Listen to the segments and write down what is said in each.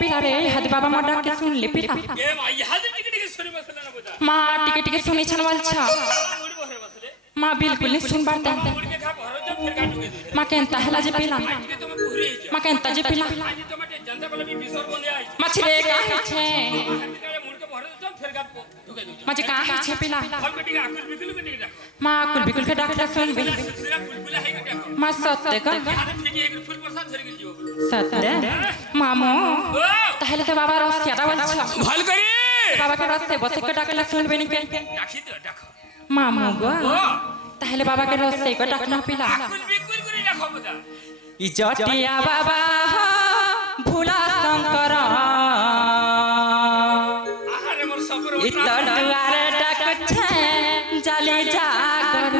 पिला रे हद बाबा मा डाक के सुन ले पिला ए मां यहां टिके सुनी बसला ना बुदा मा टिके सुनी छन वाल छ मुड़ी बसरे बसले मा बिल्कुल नहीं सुन बारता मुड़ी के खा घर जो फिर काटू के मा केनता हला जे पिला के तुम पुहरी मा केनता जे पिला आज तो मटे जनता वाला भी बिसर बंदे आई मछरे का छे के मुड़ के भर जो फिर काट ढुके दो मजे का छे पिला हम के टिके आकुल बिकुल के टिके मा कुल बिकुल के डाक सुन बे सिरा बुलबुला है के मा सत्य का ठीक है एक फुल प्रसाद धर के जीव सत्य मामो ओ ताहले तो बाबा रस यादा वाल छ भल करी बाबा के रस से बसे के डाकला सुन बे के डाकी दो डाको मामो गो ओ ताहले बाबा के रस से के डाकना पिला आकुल बिकुल करे रखो बुदा ई जटिया बाबा भोला शंकर आहारे मोर सफर इतर दुआरे डाक छे जाले जागर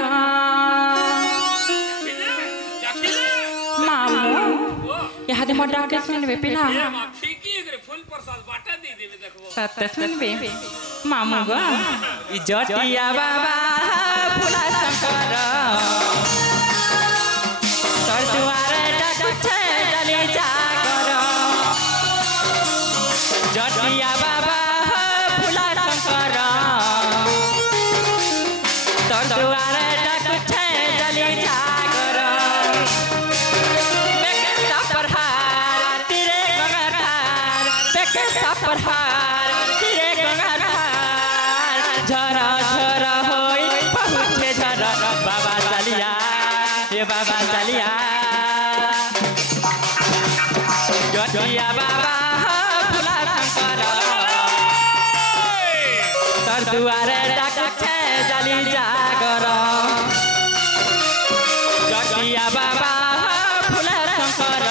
मामो यहाँ दे मोर डाक के सुनबे पिला ए मां फीकी करे फुल प्रसाद बाटा दे देबे देखबो सत्य सुनबे मामो गो ई जटिया बाबा भोला शंकर तर दुआरे डाक छे जाले जागर जटिया बाबा भोला शंकर तर दुआरे डाक छे जाले जागर बेके प्रहार तेरे गंगाधार बेके प्रहार तेरे गंगाधार झरा झरा होई पहुँचे झरा बाबा चलिया ये बाबा चलिया जटिया बाबा भोला शंकर तर दुआरे डाक छे जाली जागर जटिया बाबा भोला शंकर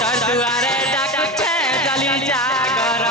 तर दुआरे डाक छे जाली जागर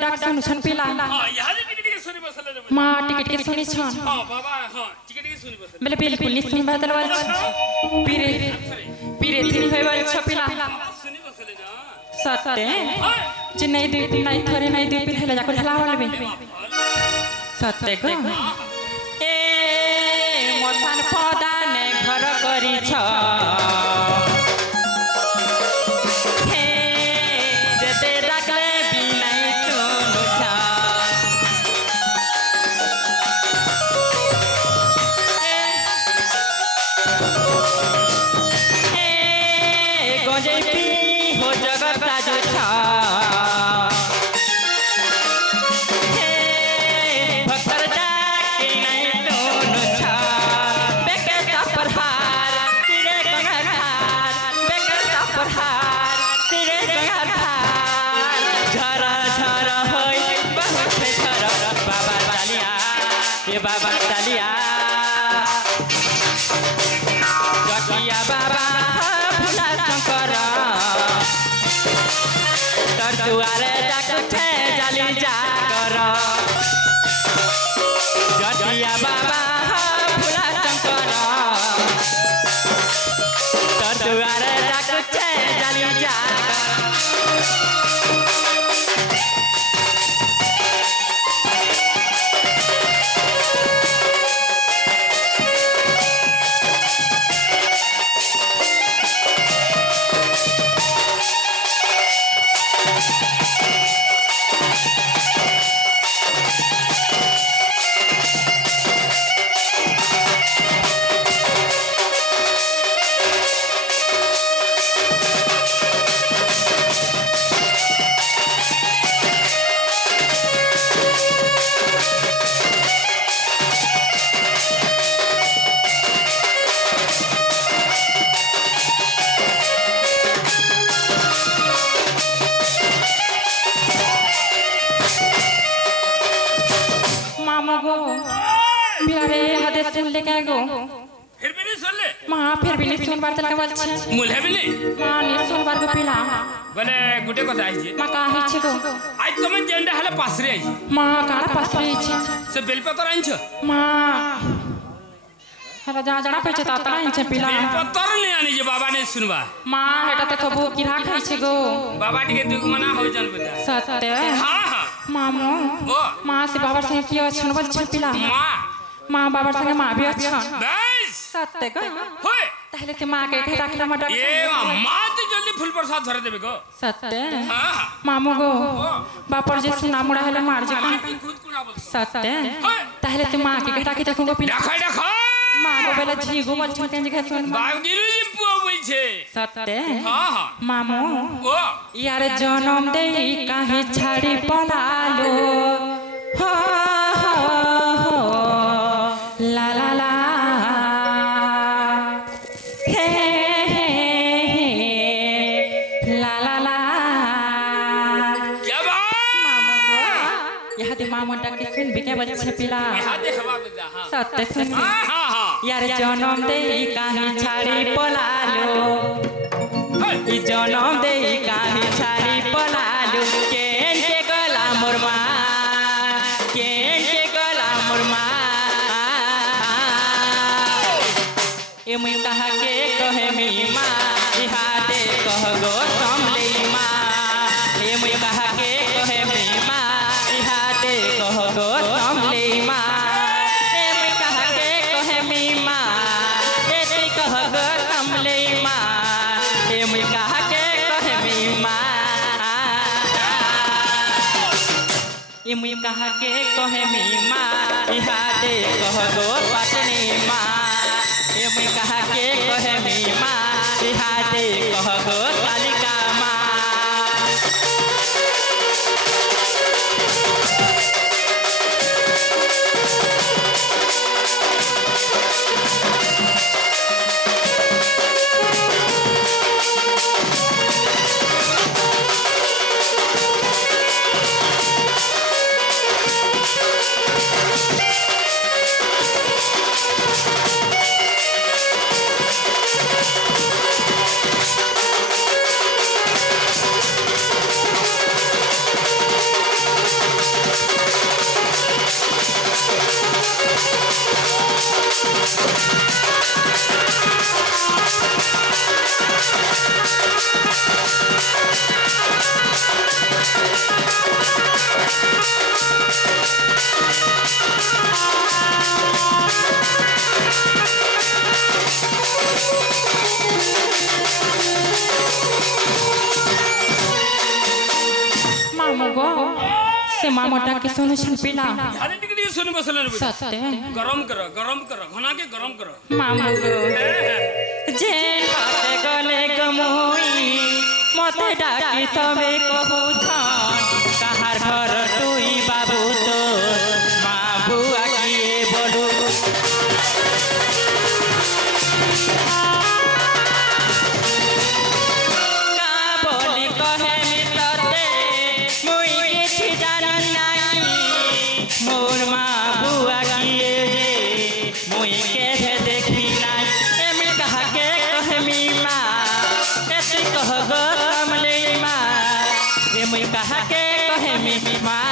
डाक सुन छन पिला हां यहां टिके सुनी बसला ना मा टिकट के सुनी छन हां बाबा हां टिके सुनी बसला बेले बिल्कुल नहीं सुन बात वाल पीरे पीरे थी होय वाल छ पिला सुनी बसले जा सत्य जे नहीं दे नहीं थरे नहीं दे पिर हला जाकर हला वाल बे सत्य को ए मोथान पदाने घर करी छ हे जते डाकले बिनाई सुनु छ ए गजे पी हो जगत राजू छ बाबा चलिया जटिया बाबा भोला शंकर तर दुआरे डाक छे जाली जागर जटिया बाबा भोला शंकर तर दुआरे डाक छे जाली जागर लेके आए गो फिर भी नहीं सुन ले माँ फिर भी नहीं सुनबार तलके बोल छे मुल्हे भी नहीं माँ नहीं सुनबार को पिला बोले गुटे কথা আইছে माँ कहाँ छे गो আজ তুমি জেন্ডা হলে পাসরে আইছে माँ काड़ा पास रही छे সে বেলপত্র আনছো माँ हला जहाँ जड़ा पे चता तना छे पिला বেলপত্র নি আনি যে বাবা নে শুনবা माँ हेटा तो सब किरा खाई छे गो বাবা টিকে দুগ মনা হই জান বেটা सत्य हां हां मामो ओ माँ से बाबर संगे किया छनबल छे पिला মা माँ बाबर संगे माँ भी अच्छा बस सत्य गो होय पहले से माँ के कहे राखला मटर ए মা তো জলদি ফুল প্রসাদ ধরে দেবে গো सत्य हां हां मामू गो बापर जे सुना मुड़ा हेले मार जे खुद कुना बोल सत्य पहले से माँ के कहे राखी देखो गो पिला দেখা দেখা माँ को बेला जी गो बोल छन के सुन বাউ দিলু জি পুয়া বলছে सत्य हां हां मामू ও यार जनम दे काहे छाड़ी पलालो हो हो ला ला ला हे ला ला ला क्या बात यहाँ दे मामू डाके सुन भी क्या बच्चे पिला हाथे हवा में जा हां सत्य सुन हां हां हां यार जनम दे काहे छाड़ी पलालो ई जनम दे काहे छाड़ी पलालो केन के गला मोर माँ केन के गला मोर माँ ए मुई कहा के कहे मी माँ इहाते कह गो समले माँ ए मुई कहा के कहे मी माँ इहाते कह गो समले माँ ए मुई कहा के कहे मी माँ ए ते कह गो समले माँ ए मुई कहा के कहे मी माँ ए मुई कहा के कहे मी माँ इहाते कह गो पत्नी माँ ए मुई कहा के कहे मी माँ इहाते कह गो कालिका माँ मामू गो से मामू डाके सुनु छन पिला हाले टिके टिके सुन बसले रे बेटा सत्य गरम करो घना के गरम करो मामू गो जे हाथे गले गमुई मते डाकी सबे कहू छन कहार घर तुई बाबू तो माँ बुआ किए बोलू का बोली कहे मित्रते मुई किछि जानन नाई मोर माँ बुआ किए मुई के देखी नाई एमे कहा के कहे मी माँ एते कह गो समले माँ ए मुई कहा के कहे मी माँ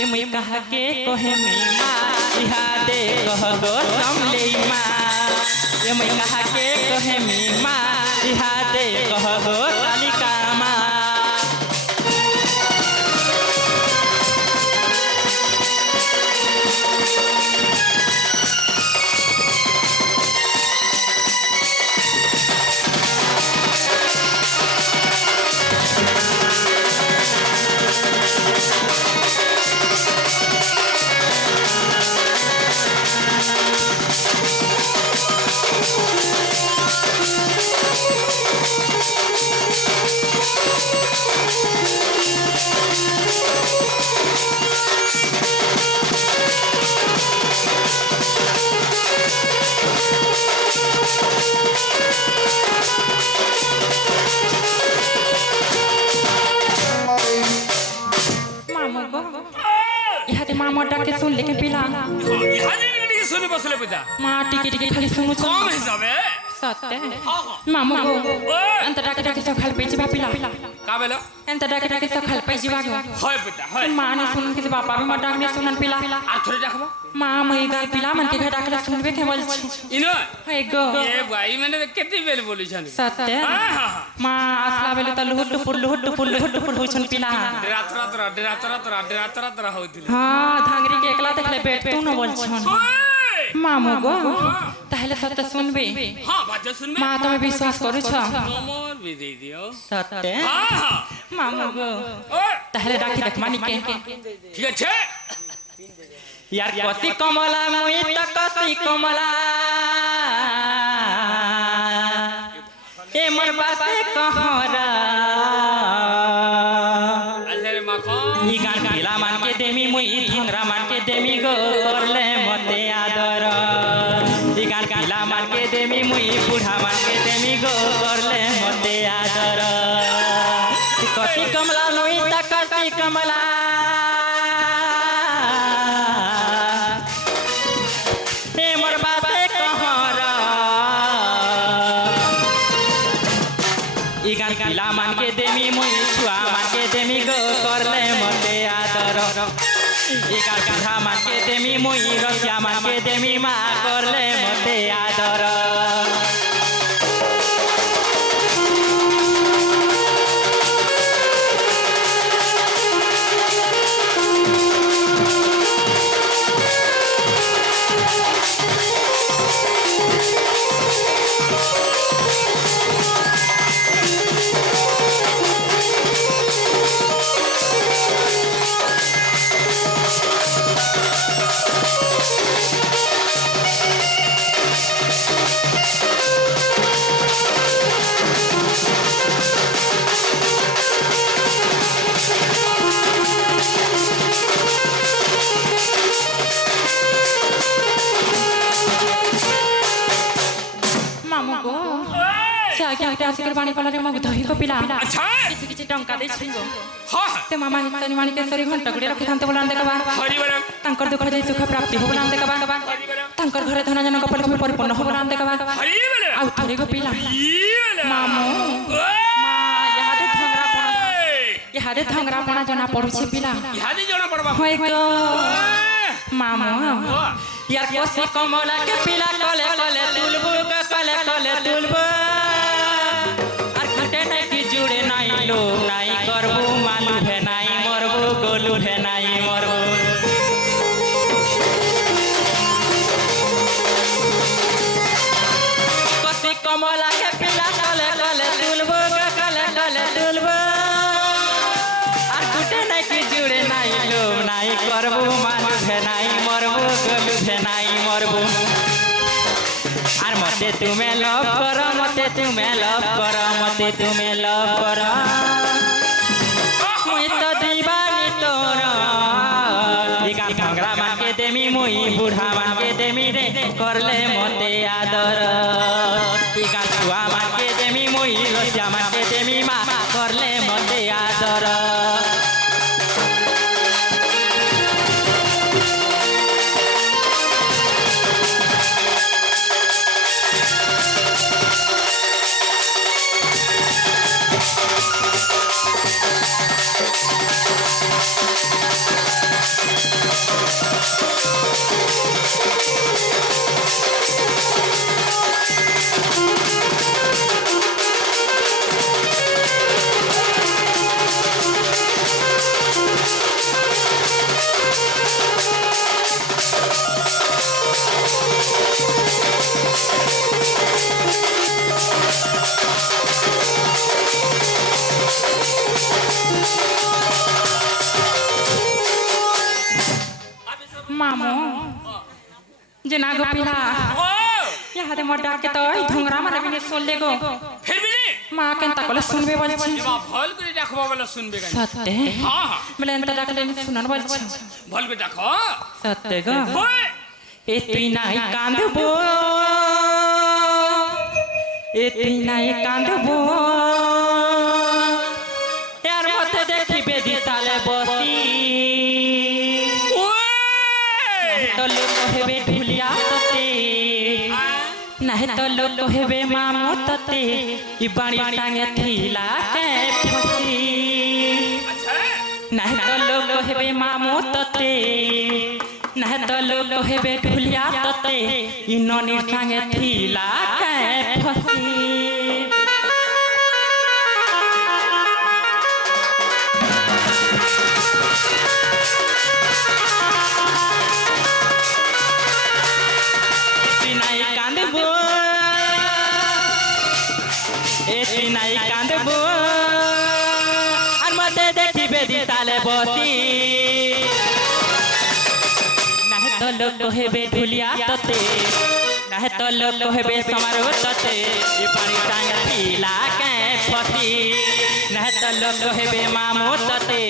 ए मुई कहा के कहे मी माँ इहादे कह गो समले माँ ए मुई कहा के कहे मी माँ इहादे कह गो कालिका माँ রে বেটা মা টিকে টিকে খালি শুনুছ কম হিসাবে সত্যি হ্যাঁ হ্যাঁ মামু গো ওই এন্ত ডাকে ডাকে সকাল পেয়েছি বাপিলা কা বেলো এন্ত ডাকে ডাকে সকাল পেয়েছি বাগো হয় বেটা হয় মা ने सुन के बापा भी मत डाकने सुनन पिला আর থরে দেখবা माँ मई गाल पिला मन के घर डाकला सुनबे के बोल ইনো हे गो এ ভাই মানে কেতে বেল বলিছান सत्य হ্যাঁ হ্যাঁ माँ असला बेले त लुहुट पुर होछन पिला রাত রাত হইছিল हां धांगरी के एकला देखले बैठ तू न बोल छन ওই मामू गो ताहले सत्य सुनबे হ্যাঁ বাজা শুনবে माँ तुम्हें विश्वास करू छ নমর বিদেই দিও सत्य হ্যাঁ হ্যাঁ मामू गो ওই ताहले डाकी देख मानी के ঠিক আছে यार कसी कमला मुई त कसी कमला ए मोर बासे कहरा আলরে মাখন ई गान गिला मान के देमी मुई धंगरा मान के देमी गो करले मते आदर ई गान गिला मान के देमी मुई बूढ़ा मान के देमी गो करले मते आदर कसी कमला मुई त कसी कमला ए मोर बासे कहरा ई गान गिला मान के देमी मुई छुआ मान के देमी गो करले मते आदर ई गान कान्हा मान के देमी मुई रसिया मान के देमी मा करले मते आदर मामू गो क्या क्या क्या सिकर बाणी पला रे मग दही को पिला আচ্ছা किछि किछि टंका दे छिगो হ্যাঁ ते मामा हिस्सा निमाणी के सरी घंटा गुडे रखि थांते बोलान देखबा হরি বলে तांकर दुख जाय सुख प्राप्ति हो बोलान देखबा হরি बले तांकर घरे धन जनक पल परिपूर्ण हो बोलान देखबा হরি বলে आउ थोड़ी को पिला ই বলে मामू मां यादे थंगरा पणा जना पडुछि पिला ইহাদি জনা পড়বা होय गो ওই मामू यार कोसी कमला के पिला कले कले तुलबु के कले कले तुलबु आर घटे नै की जुड़े नाई लो नाई करबु मालू भे नाई मरबु गोलू भे नाई मरबु कोसी कमला के पिला कले कले तुलबु के कले कले तुलबु आर घटे नै की जुड़े नाई लो नाई करबु मालू भे नाई मरबु गोलू भे नाई मरबु আর মতে তুমি লভ কর মতে তুমি লভ কর মতে তুমি লভ কর মুই তো দিবানি তোর দিগা ভাঙরা মানকে দেমি মুই বুড়া মানকে দেমি রে করলে মতে আদর দিগা ছুয়া মানকে দেমি মুই রসিয়া মানকে দেমি মা করলে মতে আদর मामू जना गो पिला ও यहाँ दे मोर डाक के तो ई धंगरा मारे बिने सोल ले गो फिर भी मां केनता कोले सुनबे बोल छी এবা ভল করে দেখবা বলে শুনবে কেন सत्य হ্যাঁ হ্যাঁ बोले एंता डाकले सुनन बोल छी ভল করে দেখো सत्य गो ওই ए तुई नाही कांदबो ए तुई नाही कांदबो यार मते देखी बेदी साले बसी ওই तो लोग कहबे ढुलिया तते नहीं तो लोग कहबे मामू तते ई बाणी संगे थीला के फसी अच्छा नहीं तो लोग कहबे मामू तते नहीं तो लोग कहबे ढुलिया तते ई ननी संगे थीला के फसी নাই কান্দবো আর মতে দেখিবে দিতালে বসি নাহে তো লোক কহেবে ঢুলিয়া ততে নাহে তো লোক কহেবে সমারোহ ততে এ পানি টাঙ্গা থিলা কে ফসি নাহে তো লোক কহেবে মামু ততে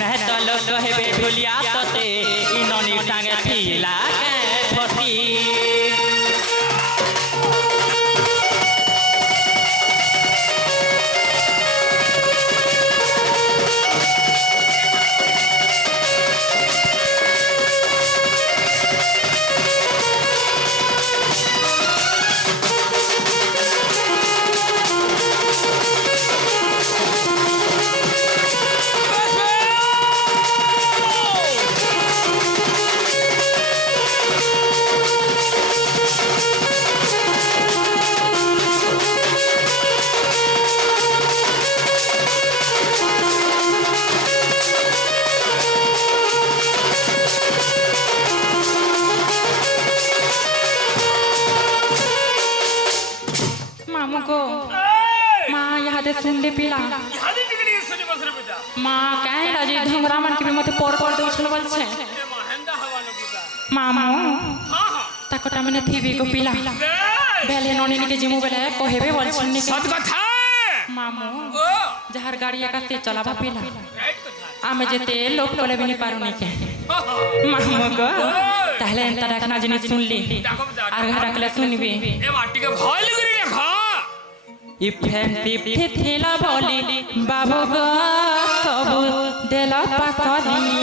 নাহে তো লোক কহেবে ঢুলিয়া ততে ই ননি টাঙ্গা থিলা কে ফসি सुनले पिला यादी टिकड़ी सुनी बस रे बेटा मां काहे राजी ढंगरा मन के मते पर पर दउछल बोल छे ए महेंदा हवा न बेटा मामू हां हां ताकटा मने थीबी को पिला बेले नोनी के जिमु बेले कहेबे बोल छन्नी के सत कथा मामू ओ जहर गाड़ी एकाते चलाबा पिला राइट कथा आमे जेते लोक बोले बिनी पारुनी के मामू को ताहले एंता डाकना जिनी सुनली आर घर डाकले सुनबी ए माटी के भय लगरी देखा इ फ्रेंडशिप थीला बोली बाबू गो सब देला पासली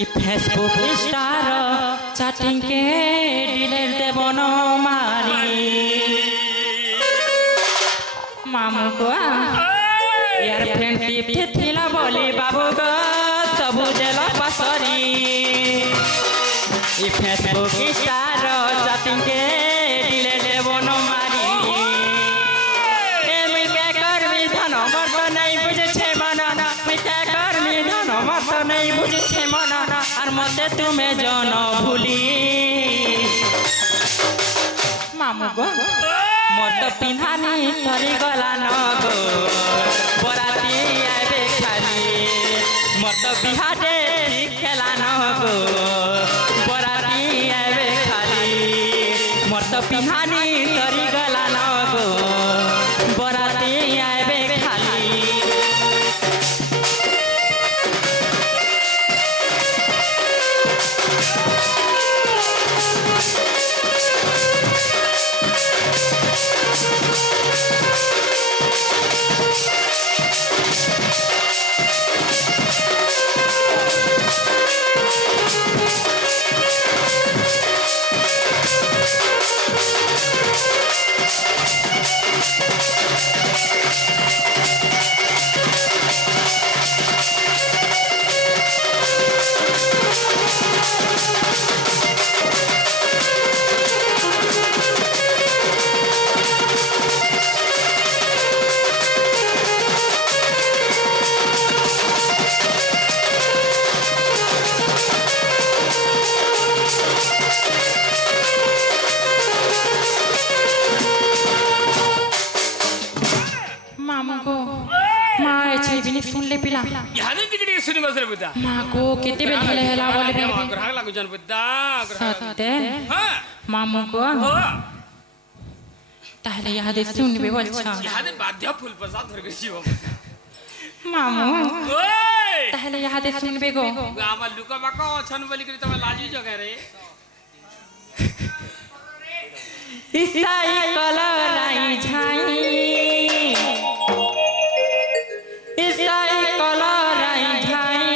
इ फेसबुक स्टार चैटिंग के डिलीट देबो न मारी मामू को यार फ्रेंडशिप थीला बोली बाबू गो सब देला पासली इ फेसबुक स्टार चैटिंग के डिलीट देबो न मारी नहीं बुझे मना और मते तुम्हें जन भूली मामू गो मत पिन्हानी सरी गला न गो बराती आबे खाली मत बिहाटे खेला न गो बराती आबे खाली मत पिन्हानी सरी गला न गो बराती आबे खाली सुनले पिला यादी टिकड़ी सुनी बस रे बेटा मां को केते बेल हेला हेला बोले ग्रह लागु जन बेटा सत्य हां मामू को हो ताहले याद सुनबे बोल छ यादी बाध्य फूल प्रसाद धर के जीव मामू ओए ताहले याद सुनबे गो गामा लुका बाका छन बोली करी तमे लाजी जगह रे ईसाई कलर आई झाई ईसाई कलर आई झाई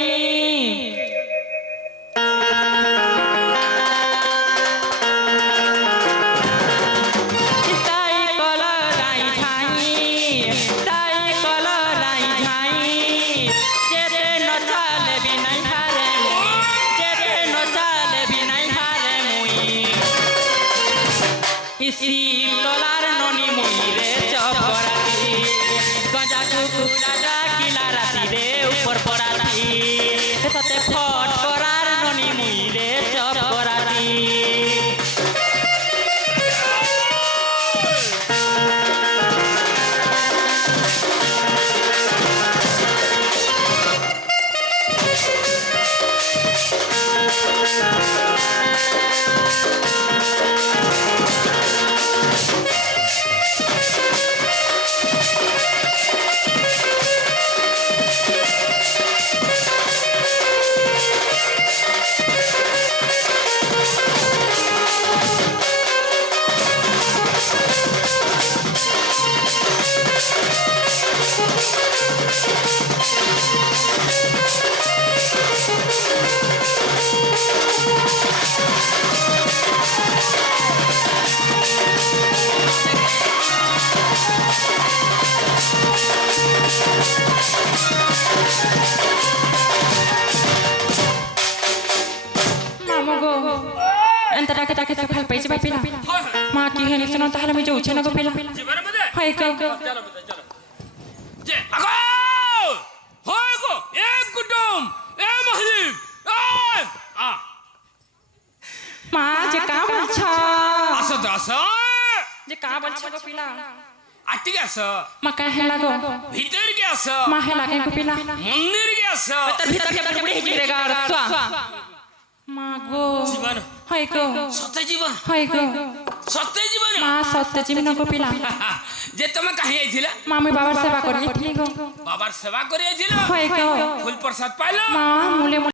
ইসি তলার ননি মুইরে চপরাতি গঞ্জা কুকুরা ডাকিলা রাতি রে উপর পড়াতি ততে ফট করার ননি মুইরে চপরাতি entar kita fal paise ba pila ma ki heni suno tahala mi jouche na go pila জীবনमध्ये hai ka चलो बेटा चलो जे अगो होय गो एक कुटुंब ए महजीब ए आ ma je ka bolcha असं तर असं je ka bolcha go pila आटी गे असं ma ka hela go भीतर गे असं ma hela ke go pila मंदिर गे असं tar bhitar ke budi hi re ga swa ma go জীবন hai go সত্য জীবন hai go সত্য জীবন ma satte jimina go pila যে তুমি কাহি আইছিলা ma mi babar seba kori ethili go বাবার সেবা করে আইছিল hai go ফুল প্রসাদ পাইলো ma mule